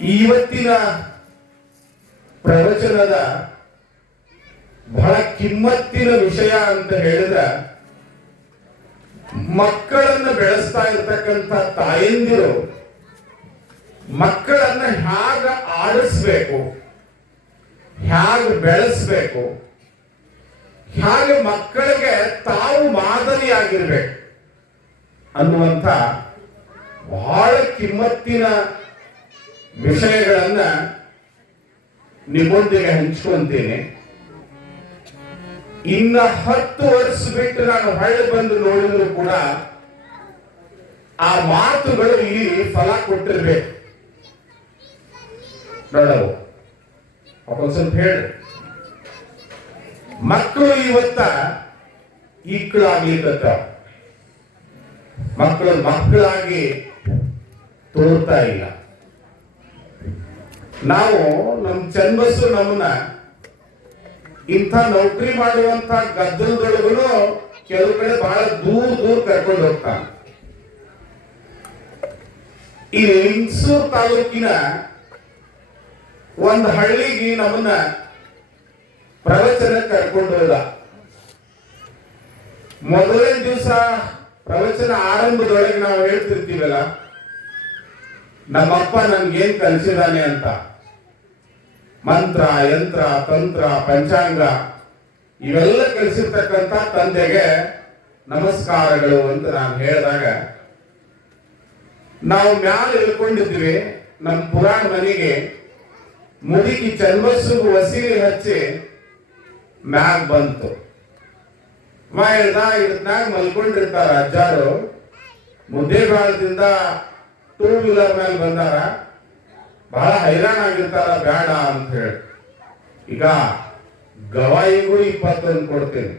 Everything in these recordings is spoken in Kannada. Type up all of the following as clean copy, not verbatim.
ಇವತ್ತಿನ ಪ್ರವಚನದ ಬಹಳ ಕಿಮ್ಮತ್ತಿನ ವಿಷಯ ಅಂತ ಹೇಳಿದ್ರೆ, ಮಕ್ಕಳನ್ನ ಬೆಳೆಸ್ತಾ ಇರ್ತಕ್ಕಂಥ ತಾಯಂದಿರು ಮಕ್ಕಳನ್ನ ಹೇಗ ಆಡಿಸ್ಬೇಕು, ಹೇಗೆ ಬೆಳೆಸ್ಬೇಕು, ಹೇಗೆ ಮಕ್ಕಳಿಗೆ ತಾವು ಮಾದರಿಯಾಗಿರ್ಬೇಕು ಅನ್ನುವಂಥ ಬಹಳ ಕಿಮ್ಮತ್ತಿನ ವಿಷಯಗಳನ್ನ ನಿಮ್ಮೊಂದಿಗೆ ಹಂಚ್ಕೊಂತೀನಿ. ಇನ್ನ 10 ವರ್ಷ ಬಿಟ್ಟು ನಾನು ಹೊಳ್ಳಿ ಬಂದು ನೋಡಿದ್ರು ಕೂಡ ಆ ಮಾತುಗಳು ಇಲ್ಲಿ ಫಲ ಕೊಟ್ಟಿರ್ಬೇಕು. ನೋಡವು ಸ್ವಲ್ಪ ಹೇಳಿ, ಮಕ್ಕಳು ಇವತ್ತ ಈಕ್ಕಳಾಗ್ಲಿಕ್ಕ ಮಕ್ಕಳು ಮಕ್ಕಳಾಗಿ ತೋರ್ತಾ ಇಲ್ಲ. ನಾವು ನಮ್ಮ ಚನ್ನಬಸು ನಮ್ಮನ್ನ ಇಂಥ ನೌಕರಿ ಮಾಡುವಂತ ಗದ್ದಲದೊಳಗೂ ಕೆಲವು ಕಡೆ ಬಹಳ ದೂರ ಕರ್ಕೊಂಡು ಹೋಗ್ತಾನೆ. ಈ ಲಿಂಗಸೂರು ತಾಲೂಕಿನ ಒಂದು ಹಳ್ಳಿಗೆ ನಮ್ಮನ್ನ ಪ್ರವಚನ ಕರ್ಕೊಂಡು ಹೋದ. ಮೊದಲನೇ ದಿವಸ ಪ್ರವಚನ ಆರಂಭದೊಳಗೆ ನಾವು ಹೇಳ್ತಿರ್ತೀವಲ್ಲ, ನಮ್ಮಪ್ಪ ನನ್ಗೇನ್ ಕಲಿಸಿದಾನೆ ಅಂತ. ಮಂತ್ರ, ಯಂತ್ರ, ತಂತ್ರ, ಪಂಚಾಂಗ ಇವೆಲ್ಲ ಕಲಿಸಿರ್ತಕ್ಕಂಥ ತಂದೆಗೆ ನಮಸ್ಕಾರಗಳು ಅಂತ ನಾನು ಹೇಳಿದಾಗ, ನಾವು ಮ್ಯಾಲ ಇಳ್ಕೊಂಡಿದ್ವಿ. ನಮ್ಮ ಪುರಾಣ ಮನೆಗೆ ಮುದುಕಿ ಚನ್ನಬಸು ವಸೀಲಿ ಹಚ್ಚಿ ಮ್ಯಾಗ ಬಂತು. ಇದನ್ನಾಗ ಮಲ್ಕೊಂಡಿರ್ತಾರ ಅಜ್ಜಾರು. ಮುದ್ದೇಬಾಳದಿಂದ 2 ವೀಲರ್ ಮೇಲೆ ಬಂದಾರ. ಬಹಳ ಹೈರಾಣ ಆಗಿರ್ತಾರ, ಬೇಡ ಅಂತ ಹೇಳಿ. ಈಗ ಗವಾಯಿಗೂ 21 ಕೊಡ್ತೀನಿ,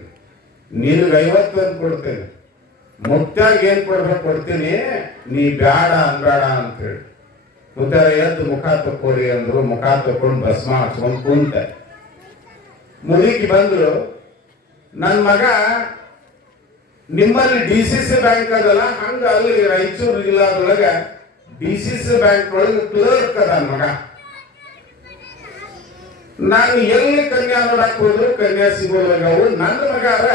ನಿನಗೆ 50 ಕೊಡ್ತೀನಿ, ಮುತ್ಯಾಗ ಏನ್ ಕೊಡ್ಬೇಕು ಕೊಡ್ತೀನಿ, ನೀ ಬೇಡ ಅನ್ಬೇಡ ಅಂತ ಹೇಳಿ. ಮುತ್ಯಾರ ಎದ್ದು ಮುಖ ತಕ್ಕೋರಿ ಅಂದ್ರು. ಮುಖ ತಕ್ಕೊಂಡು ಭಸ್ಮ ಹಚ್ಕೊಂಡು ಕುಂತೆ. ಮುದುಕಿ ಬಂದ್ರು, ನನ್ನ ಮಗ ನಿಮ್ಮಲ್ಲಿ DCC ಬ್ಯಾಂಕ್ ಅದಲ್ಲ, ಹಂಗ ಅಲ್ಲಿ ರಾಯಚೂರು ಜಿಲ್ಲಾದೊಳಗೆ DCC ಬ್ಯಾಂಕ್ ಒಳಗೆ ಕ್ಲರ್ಕ್ ಅದ ಮಗ. ನಾನು ಎಲ್ಲಿ ಕನ್ಯಾ ನೋಡಕ್ ಹೋದ್ರು ಕನ್ಯಾ ಸಿಗೋಲ್ಲಾಗವು. ನನ್ನ ಮಗಾರ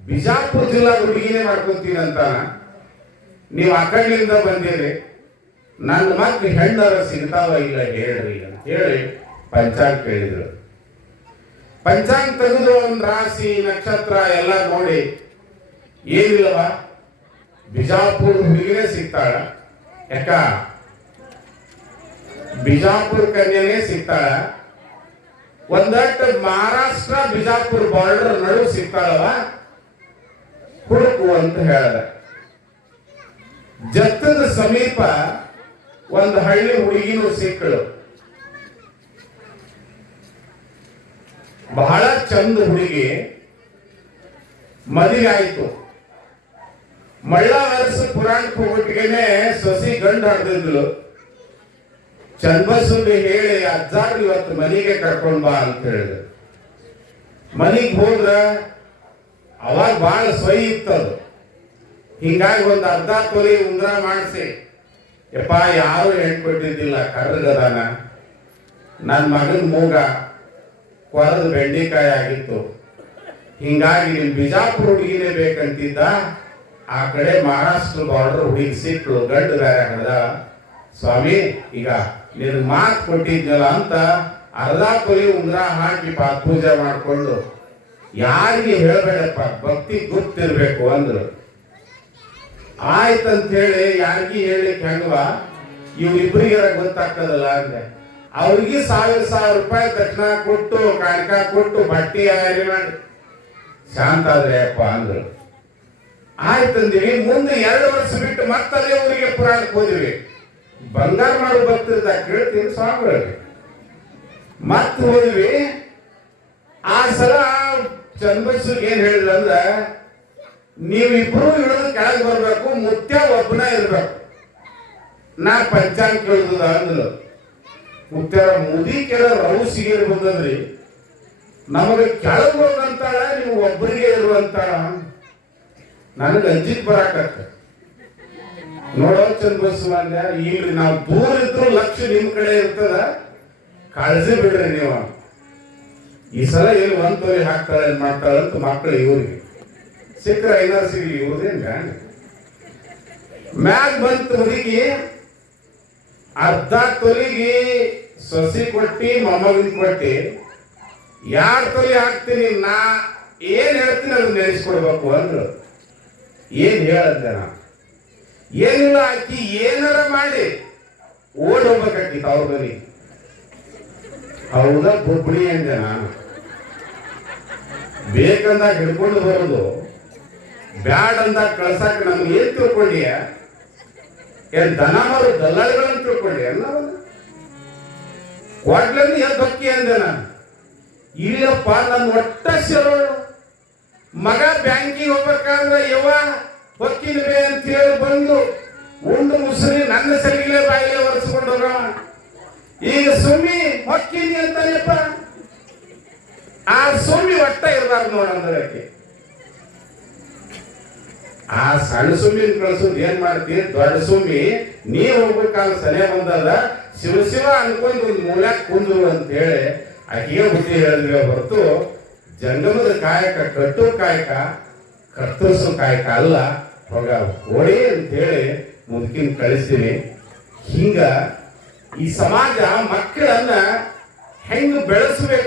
ಬಿಜಾಪುರ ಜಿಲ್ಲಾ ಹುಡುಗಿನೇ ಮಾಡ್ಕೊಂತೀನಿ ಅಂತಾನ. ನೀವು ಆ ಕಡೆಯಿಂದ ಬಂದಿರಿ, ನನ್ನ ಮಕ್ಳು ಹೆಣ್ಣರ ಸಿಗ್ತಾವ ಇಲ್ಲ ಹೇಳ್ರಿ ಅಂತ ಹೇಳಿ ಪಂಚಾಂಗ ಕೇಳಿದ್ರು. ಪಂಚಾಂಗ ತೆಗೆದು ಒಂದು ರಾಶಿ ನಕ್ಷತ್ರ ಎಲ್ಲ ನೋಡಿ, ಏನಿಲ್ಲವ ಬಿಜಾಪುರ ಹುಡುಗಿನೇ ಸಿಗ್ತಾಳ, ಯಾಕ ಬಿಜಾಪುರ ಕನ್ಯನೇ ಸಿಗ್ತಾಳ, ಒಂದಟ್ಟು ಮಹಾರಾಷ್ಟ್ರ ಬಿಜಾಪುರ ಬಾರ್ಡರ್ ನಡು ಸಿಗ್ತಾಳವ, ಹುಡುಕು ಅಂತ ಹೇಳ್ದ. ಜತ್ತದ ಸಮೀಪ ಒಂದು ಹಳ್ಳಿ ಹುಡುಗಿನೂ ಸಿಕ್ಕಳು. ಬಹಳ ಚಂದ ಹುಡುಗಿ. ಮದುವೆ ಆಯ್ತು. ಮಳ್ಳ ವರ್ಷ ಪುರಾಣಕ್ಕೆ ಹೋಗ್ಬಿಟ್ಟಿಗೆನೆ ಸೊಸಿ ಗಂಡು ಹಾಡ್ದಿದ್ಲು. ಚನ್ನಬಸವನಿಗೆ ಹೇಳಿ, ಅಜ್ಜಾರು ಇವತ್ತು ಮನೆಗೆ ಕರ್ಕೊಂಡ್ ಬಾ ಅಂತ ಹೇಳಿದ್ರು. ಮನೆಗೆ ಹೋದ್ರ ಅವಾಗ ಬಹಳ ಸ್ವಯ್ ಇತ್ತದು. ಹಿಂಗಾಗಿ ಒಂದು ಅರ್ಧ ತೊಲಿ ಉಂಗ್ರ ಮಾಡಿಸಿ, ಯಪ್ಪ ಯಾರು ಹೆಣ್ಕೊಟ್ಟಿದ್ದಿಲ್ಲ, ಕರ್ರಗದಾನ, ನನ್ನ ಮಗನ ಮೂಗ ಕೊರದ ಬೆಂಡಿಕಾಯಿ ಆಗಿತ್ತು, ಹಿಂಗಾಗಿ ನಿಮ್ ಬಿಜಾಪುರ ಹುಡುಗಿನೇ ಬೇಕಂತಿದ್ದ. ಆ ಕಡೆ ಮಹಾರಾಷ್ಟ್ರ ಬಾರ್ಡರ್ ಹುಡುಗಿ ಸಿಕ್ಕಳು, ಗಂಡು ಬೇರೆ ಹಡ್ದ. ಸ್ವಾಮಿ ಈಗ ನಿನ್ ಮಾತು ಕೊಟ್ಟಿದ್ನಲ್ಲ ಅಂತ ಅರ್ಧ ತೊಲಿ ಉಂಗ್ರ ಹಾಕಿ ಪೂಜೆ ಮಾಡ್ಕೊಂಡು, ಯಾರಿಗೆ ಹೇಳ್ಬೇಡಪ್ಪ, ಭಕ್ತಿ ಗೊತ್ತಿರ್ಬೇಕು ಅಂದ್ರು. ಆಯ್ತಂತ ಹೇಳಿ ಯಾರಿಗಿ ಹೇಳಿಕ್ ಹೆಂಗವ, ಇವ್ರಿಬ್ರಿಗಾರ ಗೊತ್ತಾಗ್ತದಲ್ಲ ಅಂದ್ರೆ ಅವ್ರಿಗೆ 1000 ರೂಪಾಯಿ ತಕ್ಷಣ ಕೊಟ್ಟು, ಕಾಣಿಕ ಕೊಟ್ಟು, ಬಟ್ಟಿ ಆಯ್ರಿ ಮಾಡಿ ಶಾಂತ ಆದ್ರೆ ಅಪ್ಪ ಅಂದ್ರು. ಆಯ್ತಂದಿವಿ. ಮುಂದೆ 2 ವರ್ಷ ಬಿಟ್ಟು ಮತ್ತದೇ ಊರಿಗೆ ಪುರಾಣಕ್ಕೆ ಹೋದ್ವಿ. ಬಂಗಾರ ಮಾಡು ಭಕ್ತರಿದ್ದ ಕೇಳ್ತೀನಿ ಸ್ವಾಮಿಗಳಿಗೆ. ಮತ್ ಹೋದ್ವಿ. ಆ ಸಲ ಚನ್ನಬಸವನಿಗೆ ಏನ್ ಹೇಳಿದ್ರು ಅಂದ್ರ, ನೀವಿಬ್ರು ಇಳಿದು ಕೆಳಗೆ ಬರ್ಬೇಕು, ಮುತ್ಯ ಒಬ್ಬನ ಇರ್ಬೇಕು. ನಾ ಪಂಚಾಂಗ ಕೇಳಿದ ಅಂದ್ರು. ಮುತ್ಯಾರ ಮುದಿಕೆಲ್ಲ ರೌಸಿಗೆ ಬಂದ್ರಿ, ನಮಗೆ ಕೆಳಗೆ ಹೋಗಂತಾಳ, ನೀವು ಒಬ್ಬರಿಗೆ ಇರುವಂತಾಳ. ನನಗೆ ಅಂಜಿಕ್ ಬರಾಕತ್ತ. ನೋಡೋ ಚಂದ ಬಸವಣ್ಣ ಇಲ್ರಿ ನಾವು ದೂರ ಇದ್ರು ಲಕ್ಷ್ಯ ನಿಮ್ ಕಡೆ ಇರ್ತದ, ಕಾಳಜಿ ಬಿಡ್ರಿ ನೀವು. ಈ ಸಲ ಏನು 1 ತೊಲೆ ಹಾಕ್ತಾಳೆ ಮಾಡ್ತಾಳೆ ಅಂತ ಮಕ್ಕಳು ಇವ್ರಿಗೆ ಸಿಕ್ಕರೆ 5 ಸಿಗ್ಲಿ, ಇವ್ರದೇನ್ ಗಾಂಡ್ ಮ್ಯಾಗ ಬಂತು ಹುಡುಗಿ. ಅರ್ಧ ತೊಲಿಗೆ ಸೊಸಿ ಕೊಟ್ಟಿ ಮೊಮ್ಮಗನ್ ಕೊಟ್ಟಿ 2 ತೊಲೆ ಹಾಕ್ತೀನಿ, ನಾ ಏನ್ ಹೇಳ್ತೀನಿ ಅದನ್ನ ನೆನೆಸ್ಕೊಡ್ಬೇಕು ಅಂದ್ರು. ಏನ್ ಹೇಳದ್ದೆ ನಾ ಏನಿಲ್ಲ, ಆಕಿ ಏನಾರ ಮಾಡಿ ಓಡ್ ಹೋಗ್ಬೇಕಾಕಿ ಅವ್ರ ಬನ್ನಿ. ಹೌದಾ ಬುಬ್ಬಳಿ ಅಂದೆ ನಾನು. ಬೇಕಂದಾಗ ಹಿಡ್ಕೊಂಡು ಬರೋದು, ಬ್ಯಾಡ್ ಅಂದಾಗ ಕಳ್ಸಾಕ ನಮ್ಗೆ ಏನ್ ತಿಳ್ಕೊಂಡಿಯ? ಏನ್ ದನ ಮಾರು ದಲ್ಲಾಳಿಗಳನ್ನ ತಿಳ್ಕೊಂಡಿ ಎಲ್ಲ ಕೊಡ್ಲನ್ನು ಎದ್ದು ಹೊಕ್ಕಿ ಅಂದೆ ನಾನು. ಇಲ್ಲಪ್ಪ ನನ್ನ ಒಟ್ಟ ಸೇರೋಳು ಮಗ ಬ್ಯಾಂಕಿಗೆ ಹೋಗ್ಬೇಕಾದ್ರೆ ಯವ್ವ ಹೊಕ್ಕಿನ್ಬೇ ಅಂತ ಹೇಳಿ ಬಂದು ಉಂಡು ಮುಸುರಿ ನನ್ನ ಸಲಿಗೆ ಬಾಯಿಗೆ ಒರೆಸ್ಕೊಂಡು ಹೋಗ. ಈಗ ಸುಮ್ಮಿ ಹೊಕ್ಕಿನಿ ಅಂತಾನೆಪ್ಪ, ಆ ಸುಮ್ಮಿ ಒಟ್ಟ ಇರಬಾರ್ದು ನೋಡಂದ್ರೆ. ಆ ಸಣ್ಣ ಸುಮ್ಮಿನ ಕಳ್ಸೋದು ಏನ್ ಮಾಡ್ತೀವಿ, ದೊಡ್ಡ ಸುಮ್ಮಿ ನೀ ಹೋಗ್ಬೇಕಾದ್ರೆ ಸನೆ ಬಂದದ ಶಿವ ಶಿವ ಅನ್ಕೊಂಡು ಒಂದು ಮೂಲ್ಯಾಕ ಕುಂದ್ರು ಅಂತ ಹೇಳಿ ಆಕೆಗೆ ಬುದ್ಧಿ ಹೇಳಿದ್ವಿ ಹೊರತು ಜಂಗಮದ ಕಾಯಕ ಕಟ್ಟು ಕಾಯಕ ಕತ್ತರಿಸೋ ಕಾಯಕ ಅಲ್ಲ. ಹೋಗ ಓಡಿ ಅಂತ ಹೇಳಿ ಮುದುಕಿನ ಕಳಿಸ್ತೀನಿ. ಹಿಂಗ ಈ ಸಮಾಜ ಮಕ್ಕಳನ್ನ ಹೆಂಗ್ ಬೆಳೆಸಬೇಕು